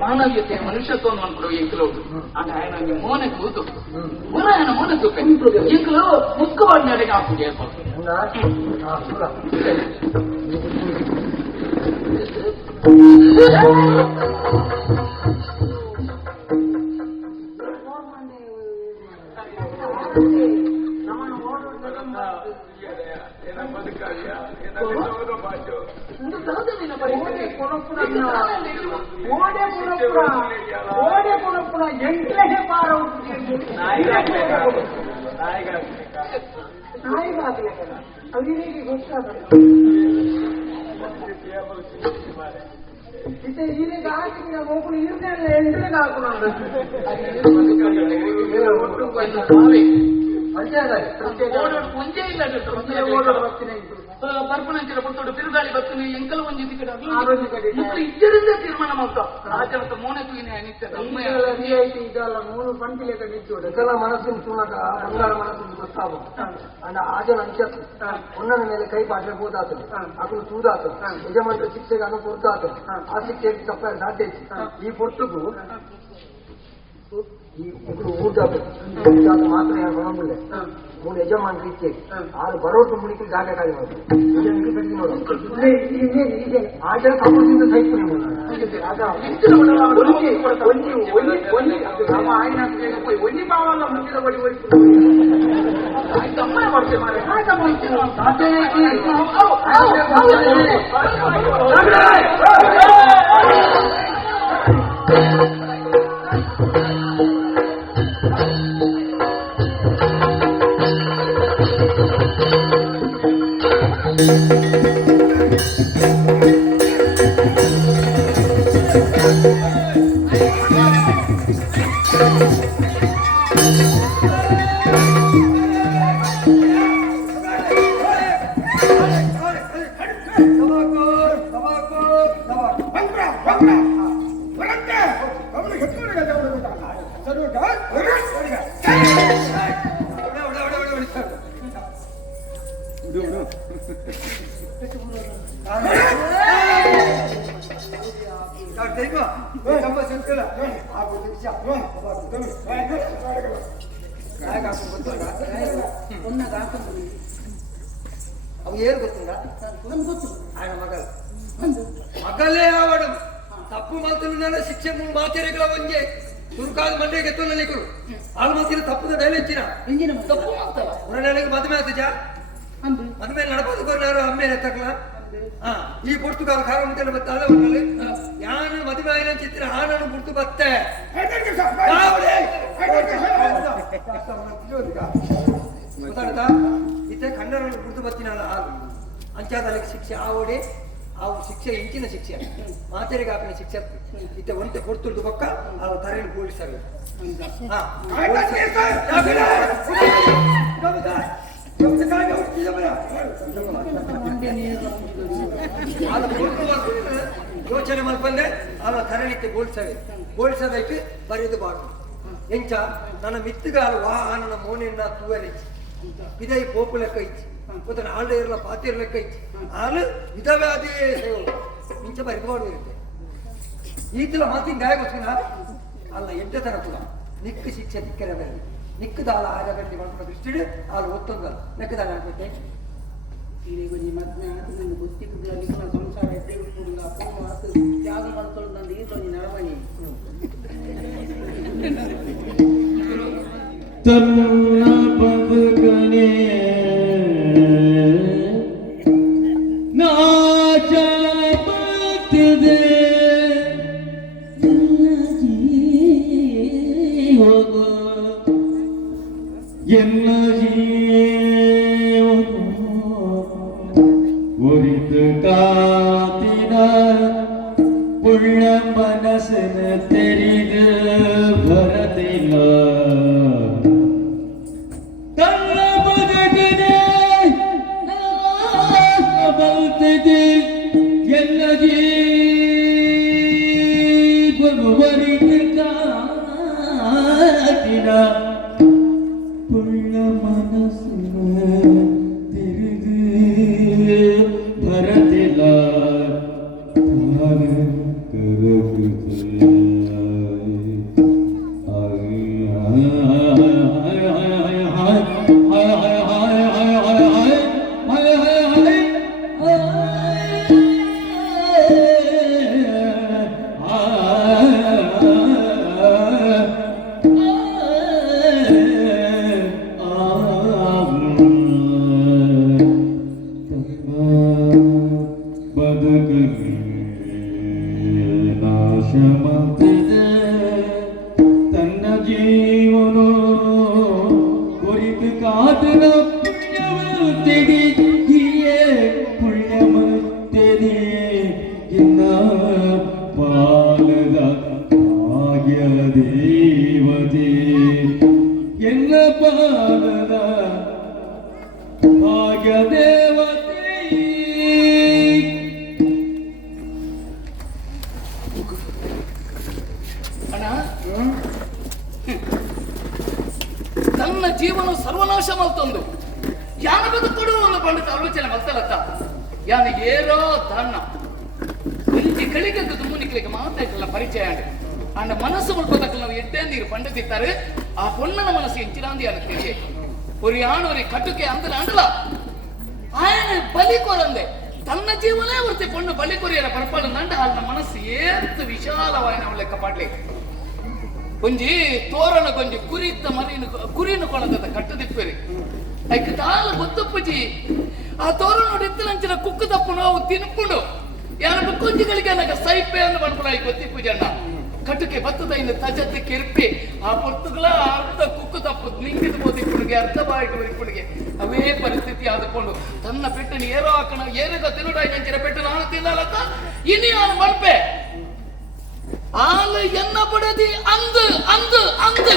ಮಾನವೀಯತೆ ಮನುಷ್ಯತ್ವವನ್ನು ಅನ್ಕೊಡುವ ಎಂಕಲು అంటే ఆయన మోన కూతు మోన ఆయన మోన చూపే ఎంకలు ముక్కువాడిని అడిగి ఆపు చేయాలి ಬರ್ಪಣಂಚಿನ ಪುತ್ತೋಡು ತಿರುಗಾಳಿ ಬರ್ತನೆ ಎಂಕಲ ಒಂದು ಇದ್ದರಿಂದ ತೀರ್ಮಾನ ಮಾಡ್ತಾ ರಾಜನಂತ ಮೋನకు మూడు పంపిలే నిచ్చోడు ఎక్కడ మనసుని చూడక బంగారు మనసుని వస్తావు అంటే ఆజలు అంచెత్తు ఉన్నది ಮೇಲೆ ಕೈ ಪಾಠ ಹೋದಾತದೆ ಅಕಲು ತೂದಾತದೆ ಯಜಮಾನ ಶಿಕ್ಷೆಗೆ ಅನ್ನು ಕೊಡ್ತಾತದೆ ಆ ಶಿಕ್ಷೆಗೆ ತಪ್ಪ ಸಾಧ್ಯ ಈ ಪೊಟ್ಟುಗೂ ఇప్పుడు ఊటాకు మాత్రం కొనబుల్లే మూడు యజమానులు ఇచ్చే ఆరు బరోటు మునికి జాగా కాదు పెట్టినోడు ఆచరణ తప్పుడు సైపునే ఆయన ఒన్ని భావాల్లో ముంచిన పడి అమ్మాయి పడితే అవి ఏరు గుర్తుందా ఆయన మగలు మగలే ఆవడం తప్పు మాత్రం శిక్ష మాతేరికల వంజే ದುರ್ಗಾದ ಮಂಡ್ಯ ಗೆತ್ತಲ್ಲ ನೀಕರು ಆಲ್ಮತ್ತಿನ ತಪ್ಪದ ಡೈಲ್ ಹೆಚ್ಚಿನ ತಪ್ಪು ಆಗ್ತಲ್ಲ ಉರನೆಲೆಗೆ ಮದುವೆ ಆಗ್ತಜ ಮದುವೆ ನಡಪದಕ್ಕೋರು ಅಮ್ಮೇಲೆ ಎತ್ತಕಲ ಈ ಪುರ್ತುಗಾಲ ಖಾರ ಮುಂದೆ ಬತ್ತಾದ ಅವರಲ್ಲಿ ಯಾನು ಮದುವೆ ಆಯ್ನ ಚಿತ್ರ ಆನನ್ನು ಪುರ್ತು ಬತ್ತೆ ಗೊತ್ತಾಡ್ತಾ ಇತ್ತೆ ಕನ್ನಡ ಪುರ್ತು ಬತ್ತಿನಲ್ಲ ಅಂಚಾದಲ್ಲಿಗೆ ಶಿಕ್ಷೆ ಆವಡೆ ಅವು ಶಿಕ್ಷೆ ಇಂಚಿನ ಶಿಕ್ಷೆ ಮಾತೆರಿಗೆ ಹಾಕಿನ ಶಿಕ್ಷೆ ಇತ್ತೆ ಒಂಟೆ ಕೊಡ್ತುಳ್ದು ಪಕ್ಕ ಅವು ತರೆಯನ್ನು ಪೊಲೀಸರು ಯೋಚನೆ ಮಲ್ಪಂದೆ ಅವ ತರಣಿತ್ತೆ ಬೋಳ್ಸದಕ್ಕೆ ಬರೆದು ಬಾಕು ಎಂಚ ನನ್ನ ಮಿತ್ತುಗಾಲ ವಾಹನ ಮೋನೆನ್ನ ತೂವಲಿಚ್ಚಿ ಇದೈ ಪೋಪು ಲೆಕ್ಕ ಇಚ್ಚಿ ಗೊತ್ತ ಆಳ್ದ ಇರಲ್ಲ ಪಾತಿರ ಲೆಕ್ಕ ಇಚ್ಚಿ ಆಳು ವಿಧವೇ ಅದೇ ಇಂಚ ಬರೆದು ಮಾಡುವಿರುತ್ತೆ ಈತಲ ಮಾತಿನ ಗಾಯಗೋಸ್ಕರ ಅಲ್ಲ ಎಂಟೆ ತರ ಕೂಡ ನಿಕ್ಕು ಶಿಕ್ಷೆ ದಿಕ್ಕರ ಮೇಲೆ ನಿಕ್ಕದಾಳ ಆರಗಂಟೆ ಮಾಡ್ಕೊಂಡು ದೃಷ್ಟಿಡು ಆಳು ಒತ್ತೊಂದಲ್ಲ ಲೆಕ್ಕದಾಳ ಆಗ್ಬಿಟ್ಟೆ ಈಗ ನಿಮ್ಮ ನನ್ನ ಗೊತ್ತಿದ್ದಲ್ಲಿ ಸಂಸಾರ ಎದ್ದೇಳಿಕೊಂಡು ತ್ಯಾಗ ಮಾಡ್ಕೊಂಡು ನಂದು ಈತ ನರಮಣಿ ತನ್ನ ಬದುಕನೆ ನಾಚ ಬರ್ತಿದೆ ಎನ್ನ ಜೀವ ಉರಿದು ಕಾತಿನ ಪುಳ್ಳ ಮನಸ್ಸನ್ನ ತೆರೆದು ಬರದಿಲ್ಲ ತನ್ನ ಬದುಕನೆ ಬಲ್ತಿದೆ ಎಲ್ಲ ಜೀವ ಬರುವರಿದು ಕಾದಿನ ಪುಳ್ಳ ಮನಸ್ಸು ತಿರುದು ಬರದಿಲ್ಲ ತನ್ನ ಜೀವನ ಕುರಿತು ಕಾದನ ಪುಣ್ಯವಂತೆದಿ ಹಿಯೇ ಪುಣ್ಯವಂತೆದಿ ಇನ್ನ ಪಾಲದ ಭಾಗ್ಯ ದೇವತೆ ಎಲ್ಲ ಪಾಲದ ಭಾಗ್ಯ ದೇವತೆ ತನ್ನ ಜೀವನ ಸರ್ವನಾಶ ಮಲ್ತೊಂದು ಯಾನ ಬದುಕೊಡು ಒಂದು ಪಂಡಿತ ಆಲೋಚನೆ ಮಲ್ತಲತ್ತ ಯಾನ ಏರೋ ತನ್ನ ಇಂಚಿ ಕಳಿಗೆ ಮುನಿಕಲಿಗೆ ಮಾತಾಡಲ್ಲ ಪರಿಚಯ ಅಂಡ ಮನಸ್ಸು ಮುಳ್ಕೋದಕ್ಕೆ ನಾವು ಎಟ್ಟೇಂದಿರು ಪಂಡಿತಿದ್ದಾರೆ ಆ ಪೊಣ್ಣನ ಮನಸ್ಸು ಎಂಚಿನಾಂದಿ ಅನ್ನುತ್ತೇವೆ ஒரு யானொரு கட்டுக்கே அந்த அண்டல ஆயன பலி கொரந்தே ತನ್ನ ಜೀವನೇ ಒರ್ತಿ ಪೊಣ್ಣು ಬಲಿ ಕೊರಿಯರ ಪರ್ಪಾಲು ನಂಡ ನನ್ನ ಮನಸ್ಸು ಏತ್ತು ವಿಶಾಲವಾಯಿನ ಲೆಕ್ಕ ಪಾಡ್ಲಿ ಕೊಂಜಿ ತೋರಣ ಕೊಂಜಿ ಕುರಿತ ಕುರಿನ ಕೊಳದ ಕಟ್ಟದಿಪ್ಪರಿ ಐಕ್ ತಾಲ ಗೊತ್ತಪ್ಪಜಿ ಆ ತೋರಣ ಇತ್ತಲಂಚಿನ ಕುಕ್ಕು ತಪ್ಪು ನಾವು ತಿನ್ಕೊಂಡು ಯಾರ ಕೊಂಜಿಗಳಿಗೆ ನನಗೆ ಸೈಪೆ ಅನ್ನು ಬಂದ್ಬಿಡ ಗೊತ್ತಿಪ್ಪು ಜನ ಕಟ್ಟುಕೆ ಬತ್ತದ ಇನ್ನು ತಜತ್ತೆ ಕೆರ್ಪಿ ಆ ಪೊತ್ತುಗಳ ಅರ್ಧ ಕುಕ್ಕು ತಪ್ಪು ನಿಂಗಿದ ಬೋದಿಪ್ಪುಡಿಗೆ ಅರ್ಧ ಬಾಯಿಗೆ ಬರಿಪ್ಪುಡಿಗೆ ಅವೇ ಪರಿಸ್ಥಿತಿ ಆದುಕೊಂಡು ತನ್ನ ಪೆಟ್ಟನ್ನು ಏರೋ ಹಾಕೋಣ ಏರಿದ ತಿರುಡಾಯಿ ನೆಂಚಿನ ಪೆಟ್ಟು ನಾನು ತಿನ್ನಲತ್ತ ಇನಿ ಅವನು ಮಲ್ಪೆ ஆளு என்ன படுதி அந்து அந்து அந்து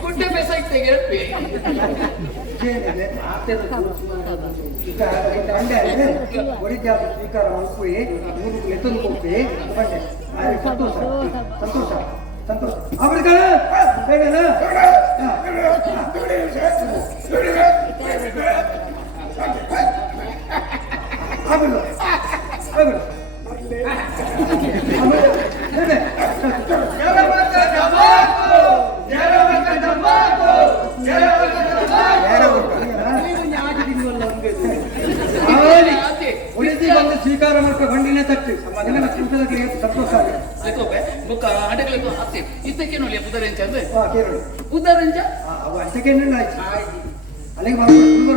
ಗುಡ್ಡೆ ಬೇಸಾಯ್ತೆ ಹೇಳ್ಪಿ ಸ್ವೀಕಾರ ಮಾಡ್ಕೊಯಿ ಎತ್ತೊಂದು ಹೋಗಿ ಬಂದೆ ಸಂತೋಷ ಸಂತೋಷ ಸಂತೋಷ ಬಂದು ಸ್ವೀಕಾರ ಮಾಡ್ಕೊ ಬಂಡಿನೇ ತಟ್ಟಿ ಸಂತೋಷ ಬುಕ್ಕ ಅಡಗಲಿದ್ದು ಹತ್ತಿ ಇದ್ದಕ್ಕೆ ನೋಡಿ ಪುದರೆಂಚ ಅಂದ್ರೆ ಕೇಳಿ ಪುದರೆಂಚ ಅವು ಅಂಚಕ್ಕೆ ಅಲ್ಲಿಗೆ ಬರ್ಬಿಡ್ತಾರೆ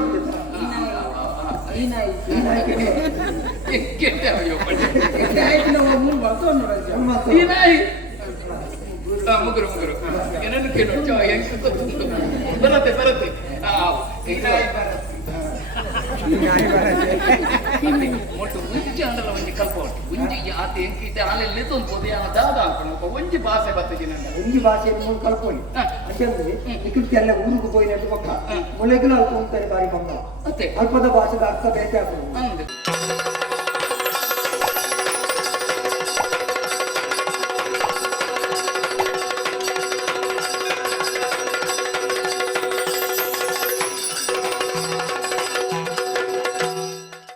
ಮುಗುರು ಮುಗುರು ಏನನ್ನು ಕೇಳು ಬರತ್ತೆ ಬರತ್ತೆ ಮೊಟ್ಟು ಮುಂಚೆ ಅಂಡಲ್ಲ ಒಂಜಿ ಕಲ್ಪ ಉಂಟು ಒಂಜಿ ಆತ ಎಂಕಿದ್ದೆ ಆಲೆಲ್ಲಿ ತೊಂದ್ಬೋದು ಯಾನ ದಾದ ಅನ್ಕೊಂಡು ಒಂಜಿ ಭಾಷೆ ಬರ್ತದೆ ನಂಗೆ ಒಂಜಿ ಭಾಷೆ ಕಲ್ಪೊಲಿ ಯಾಕಂದ್ರೆ ಇಕ್ಕಿ ಎಲ್ಲ ಊರಿಗೆ ಹೋಯ್ತು ಪಕ್ಕ ಮೊಳೆಗಳು ಅಲ್ಪ ಹೋಗ್ತಾರೆ ಬಾರಿ ಮಕ್ಕಳು ಮತ್ತೆ ಅಲ್ಪದ ಭಾಷೆದ ಅರ್ಥ ಬೇಕೆ ಆಗ್ತದೆ ಅಂದ್